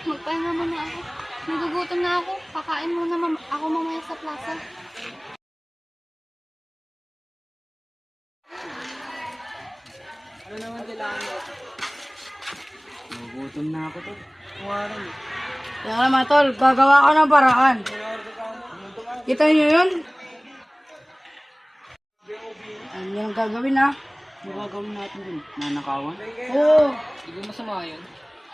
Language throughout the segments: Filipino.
Magpahinga muna ako. Nagugutom na ako. Kakain muna ako mamaya sa plaza. Ano naman kailangan mo? Nagugutom na ako to. Kuwaran. Kaya nga naman tol, gagawa ko ng paraan. Kita niyo yun? Ano yung gagawin ha? Ano gagawin natin dun? Nanakawan? Oo. Hindi masama yun.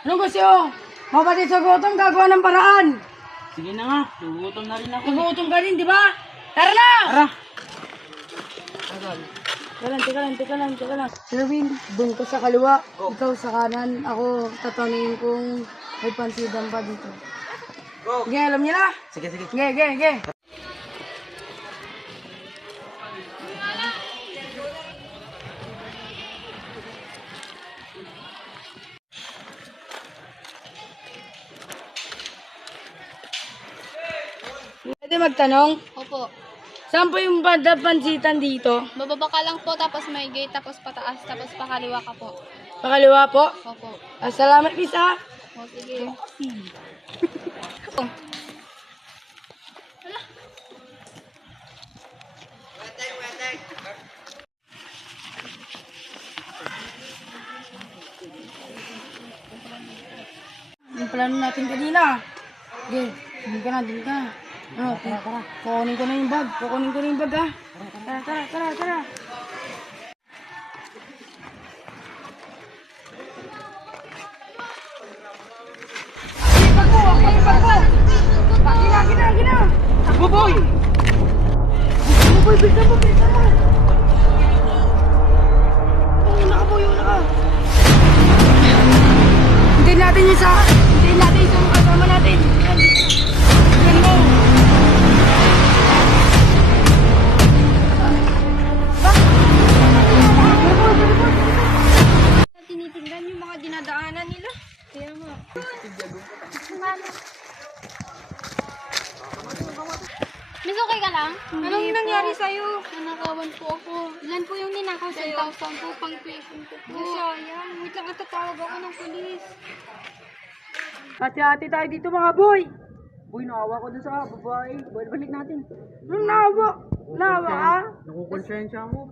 Ano gusto nyo? Mapatid sa gutom, gagawa ng paraan. Sige na nga, nagugutom na rin ako. Nagutom ka rin, di ba? Tara na! Tara! Teka lang. Sherwin, doon ka sa kaliwa, ikaw sa kanan, ako tatanungin kung may pansidan pa dito. Go! Sige, alam niyo na? Sige. Sige. Pwede magtanong, Opo. saan po yung pansitan dito? Bababa ka lang po, tapos may gate, tapos pataas, tapos pakaliwa ka po. Pakaliwa po? Opo. Salamat, miss ha. O, sige. Yung plano natin kanina. Sige, din ka na. Ano, tara. Kukunin ko na yung bag ha. Tara. Pag mo! Gina! Buboy! Boy, bilisan mo! Una ka. Hintayin natin yung kasama natin. Yan mo. Tinitingnan yung mga dinadaanan nila. Kaya nga. Miss, okay ka lang? Anong nangyari sa'yo? Nanakawan po ako. Ilan po yung ninakaw sa'yo? 10,000 po pang tuition ko po. Sayang. Wait lang, tatawag ako ng polis. Hati-hati tayo dito mga boy. Boy, naawa ko dun sa babae. Balik natin. Anong nawa? Nawa ka? Nakukonsensya ako.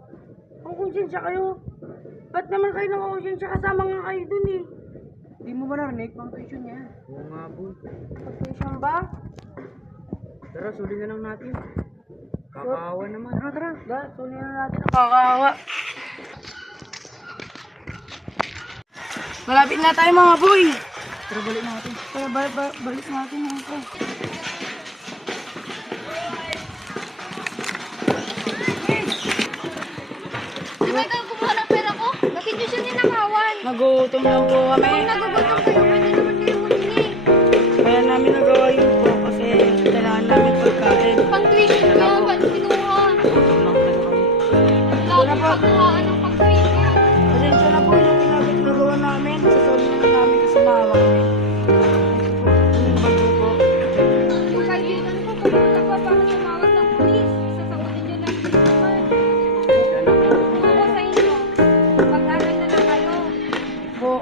Ang konsensya kayo. Ba't naman kayo nakakonsensya kasama nga kayo dun eh? Hindi mo ba narinig pang tuition niya? Oo nga, boy. Pagkisyon ba? Tara, suli na lang natin. Kakaawa naman. Tara. Tuloy na natin ang kakaawa. Malapit na tayo mga boy. Tara, balik natin. Kaya balik natin mga boy. Di ba ikaw kumuha ng pera ko? Bakit nyo siya ninakawan? Nagutom lang po kami. Kung nagugutom kayo, pwede naman kayo humingi. Kaya namin nagawa yun po kasi kailangan namin pagkain. Pang tuition ko yan, ba't kinuha? Lagi pagkuhaan ng pang tuition. Pasensya na po yung ginagawa namin. Sasabi na namin kasi naawa kami. Yung bago po. Yung kaibigan ko, pumunta pa para tumawag ng polis. Sasagutin nyo lang din naman. Kung ako sa inyo, mag-aral na lang kayo. Po.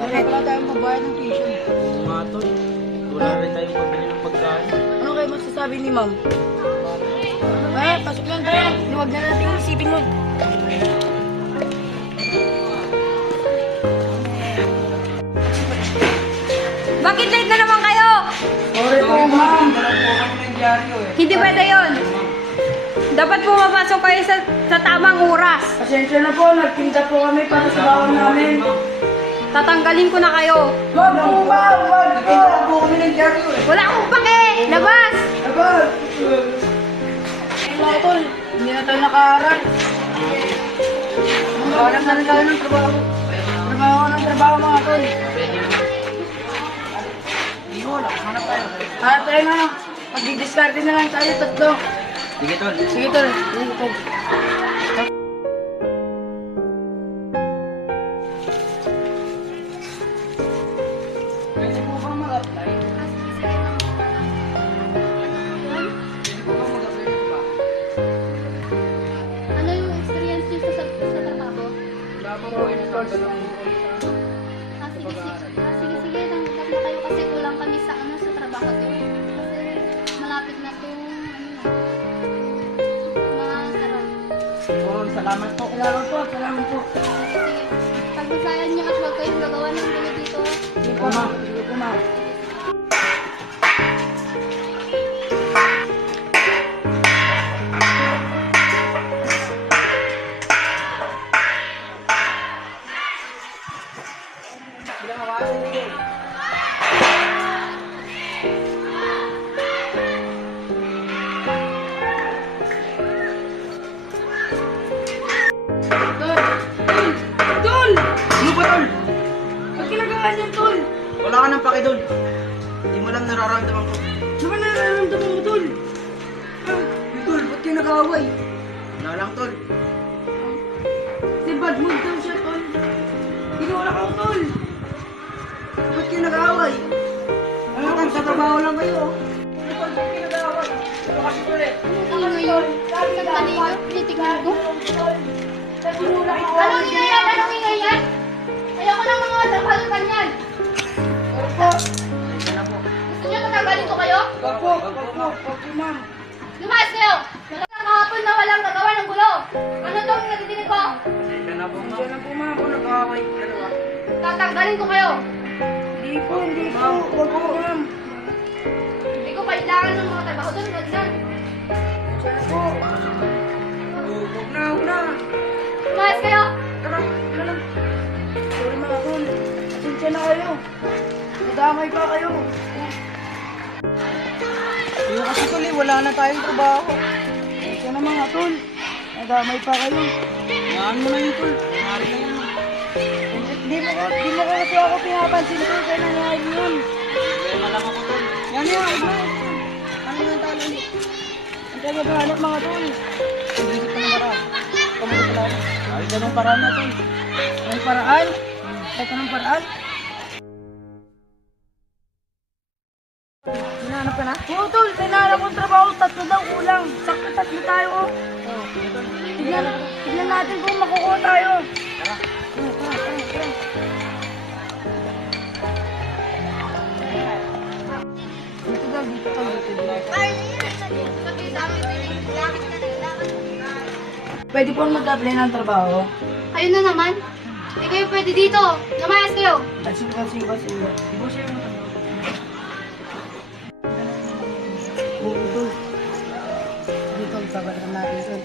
Bakit wala tayong magbayad ng tuition? Oo nga, tol. Wala rin tayong pabili ng pagkain. Ano kayo masasabi ni ma'am? Pasok lang tayo. Huwag na natin isipin mo. Bakit late na naman kayo? Sorry po, ma'am. Hindi pwede yun. Dapat pumapasok kayo sa tamang oras. Pasensya na po. Nagtinda po kami para sa bawang namin. Tatanggalin ko na kayo. Wag po, ma'am. Wag po. Nagtinda po kami ng dyaryo. Wala akong pake! Labas! Abad! Mga tol, hindi na tayo nakaaral. Mga Hanap na rin tayo ng trabaho. Trabaho mga tol. Hanap tayo na. Mag-discarte na lang tayo, tatlo. Sige, tol. Sige tol. Sige tol. Pwede po bang mag-apply? Pwede po bang mag-apply ng trabaho? Ano yung experience niyo sa trabaho? Wala po po yung tol. Sige, tanggap na kayo kasi kulang kami sa sa trabaho to. Kasi malapit na to, mga sarap. Salamat po. Salamat po. Salamat po. Sige, pagbasayan niyo at huwag kayong gagawa ng gulo dito. Sige po ma'am. Sige po ma'am. Tol! Ano ba, tol? Ba't ginagawa niyan, Tol? Wala ka ng paki, tol. Hindi mo lang nararamdaman ko. Ano ba nararamdaman mo, Tol? Tol, ba't kayo nag-aaway? Wala lang, tol. Si bad mood daw siya, Tol. Ginulak ako, Tol. Ba't kayo nag-aaway? Ano, sa trabaho lang kayo. Tol, ba't ginagawa? Ano kasi, Tol eh? Ano yun? Ang kanina, tinitignan ko. Tol, ginulak ako. Anong ingay yan? Anong ingay yan? Ayoko ng mga trabaho yan. Opo. Sige na po. Gusto niyo tatanggalin ko kayo? Opo, ma'am. Lumayas kayo! Magandang kahapon na walang gagawa ng gulo. Ano tong nagtitinig ko? Sige na po, ma'am. Sige na po, ma'am. Ako nag-aaway. Dalawa. Tatanggalin ko kayo. Hindi po. Opo, ma'am. Hindi ko kailangan ng mga trabaho doon. Ganyan. Sige na po. Huwag na. Lumayas kayo! Tara, tara. Sorry mga tol. Pasensya na kayo. Nadamay pa kayo. Yung kasi, tol, wala na tayong trabaho. Pasensya na mga tol. Nadamay pa kayo. Ngahan mo na yun, tol. Ngahan na yun. Di mo kasi ako pinapansin tol. Kaya nangyari yun. Problema lang ako, tol. Yan. Ano yung talo niyo? Ang taga bahanap mga tol. Hindi pa ng paraan. Kamulo pala rin. Ay, ganun paraan na, tol. Ang paraan? Kahit anong paraan? Hinahanap ka na? Oo tol, kailangan akong trabaho. Tatlo daw kulang. Sakto tatlo tayo. Oh. Oo, sige, tol. Tignan natin kung makukuha tayo. Tara. Tara. Dito daw, dito tayo. Pwede po mag-apply ng trabaho? Kayo na naman. Hindi kayo pwede dito. Lumayas kayo. Sige. Di ba siya yung matanda? Oo, tol. Dito, sabaran natin, tol.